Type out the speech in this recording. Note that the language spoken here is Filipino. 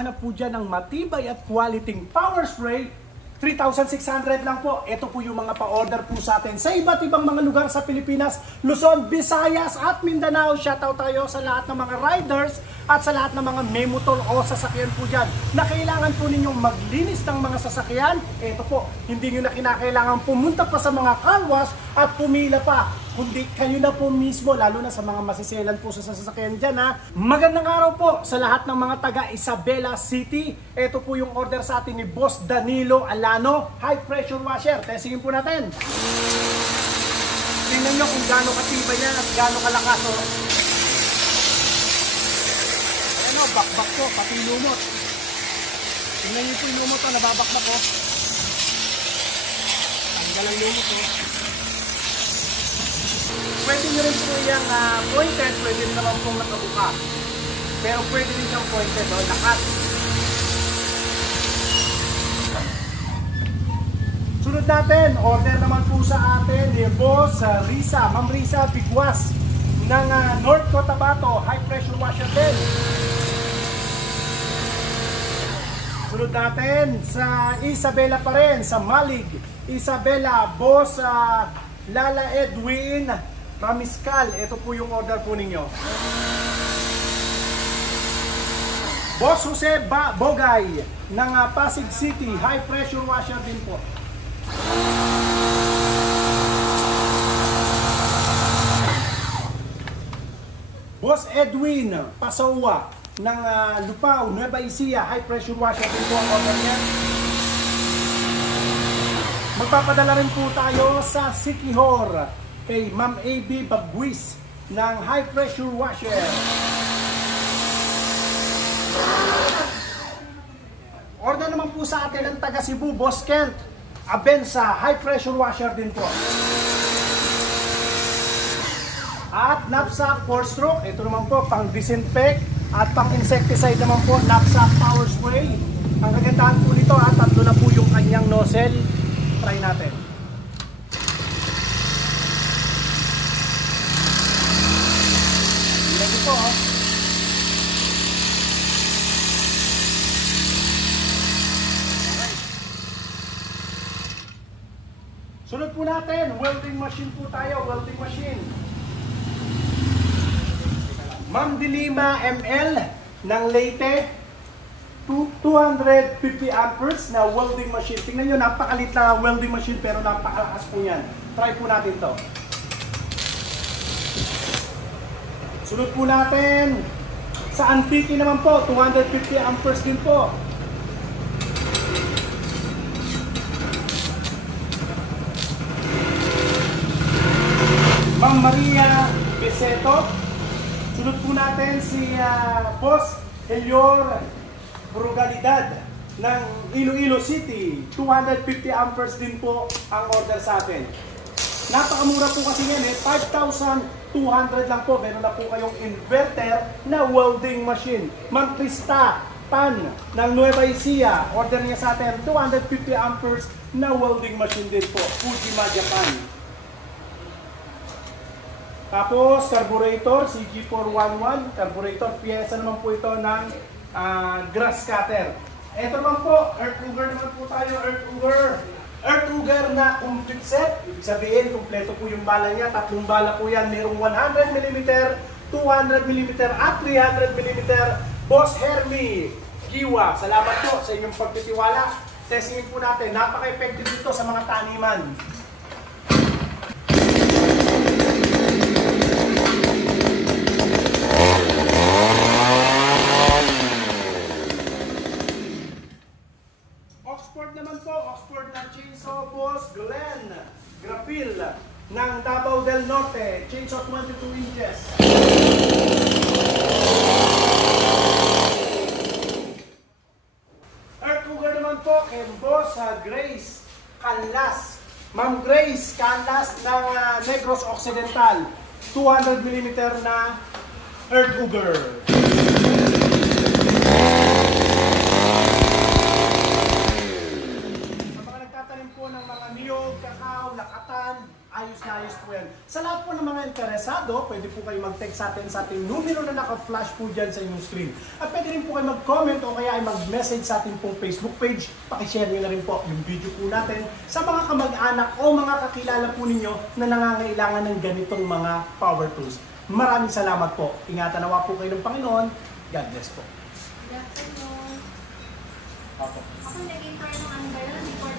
naghahanap po dyan ng matibay at quality power spray, 3,600 lang po. Ito po yung mga pa-order po sa atin sa iba't ibang mga lugar sa Pilipinas, Luzon, Visayas at Mindanao. Shoutout tayo sa lahat ng mga riders at sa lahat ng mga may motor o sasakyan po dyan na kailangan po ninyong maglinis ng mga sasakyan. Ito po, hindi nyo na kinakailangan pumunta pa sa mga car wash at pumila pa. Kundi kayo na po mismo, lalo na sa mga masiselan po sa sasakyan dyan ha. Magandang araw po sa lahat ng mga taga Isabela City. Ito po yung order sa atin ni Boss Danilo Alano, high pressure washer. Testingin po natin. Tingnan nyo kung gaano katibay yan at gaano kalakas. Ayan o, bakbak po, pati lumot. Tingnan nyo po yung lumot o, nababakbak o. Tanggal ang lumot o. Pwede nyo rin po yung pointed, pwede rin naman pong nakabuka. Pero pwede rin siyang pointed o, lakas. Sunod natin, order naman po sa atin ni Boss Risa, Ma'am Risa Bigwas ng North Cotabato, high pressure washer din. Sunod natin sa Isabela pa rin, sa Malig, Isabela, Boss Lala Edwin Mamiskal. Ito po yung order po ninyo. Boss Jose Bogay ng Pasig City, high pressure washer din po. Boss Edwin Pasawa ng Lupao, Nueva Ecija, high pressure washer din po ang order niya. Magpapadala rin po tayo sa Sikihor kay Ma'am AB Bagwis ng high pressure washer. Order naman po sa atin ang taga Cebu, Boss Kent Abensa, high pressure washer din po. At knapsack 4-stroke, ito naman po pang disinfect at pang insecticide naman po, knapsack power spray. Ang kagandahan po nito at tatlo na po yung kanyang nozzle. Try natin. Lagi po oh. Okay. Sunod po natin, welding machine po tayo, welding machine. Ma'am Dilima ML ng Leyte, 250 amperes na welding machine. Tingnan nyo, napakalit na welding machine pero napakalakas po yan. Try po natin to. Sunod po natin sa Antique naman po, 250 amperes din po. Ma'am Maria Beseto. Sunod po natin si Boss Elior Brugalidad ng Iloilo City, 250 amperes din po ang order sa atin. Napakamura po kasi yan eh, 5,200 lang po. Meron na po kayong inverter na welding machine. Ma'am Krista Tan ng Nueva Ecija, order niya sa atin 250 amperes na welding machine din po, Fujima Japan. Tapos carburetor CG411, carburetor, piyesa naman po ito ng grass cutter. Ito naman po, earth auger naman po tayo, earth auger. Earth auger na complete set. Ibig sabihin, kompleto po yung bala niya. Tatlong bala po yan. Merong 100mm, 200mm at 300mm. Boss Hermie Giwa, salamat po sa inyong pagtitiwala. Testingin po natin. Napaka-effective dito sa mga taniman. Oxford na chainsaw, Boss Glenn Grapil ng Davao del Norte, chainsaw 22 inches. Earth auger naman po kay Boss Grace Canlas, Ma'am Grace Canlas ng Negros Occidental, 200mm na earth auger. Ng mga niyog, kakao, lakatan, Ayos na ayos po yan. Sa lahat po ng mga interesado, pwede po kayo mag-text sa ating numero na naka-flash po dyan sa inyong screen. At pwede rin po kayo mag-comment o kaya ay mag-message sa ating pong Facebook page. Pakishare nyo na rin po yung video po natin sa mga kamag-anak o mga kakilala po ninyo na nangangailangan ng ganitong mga power tools. Maraming salamat po. Ingatan nawa po kayo ng Panginoon. God bless po. Good afternoon. Opo. Ako nag-inquire ng ano ba yun?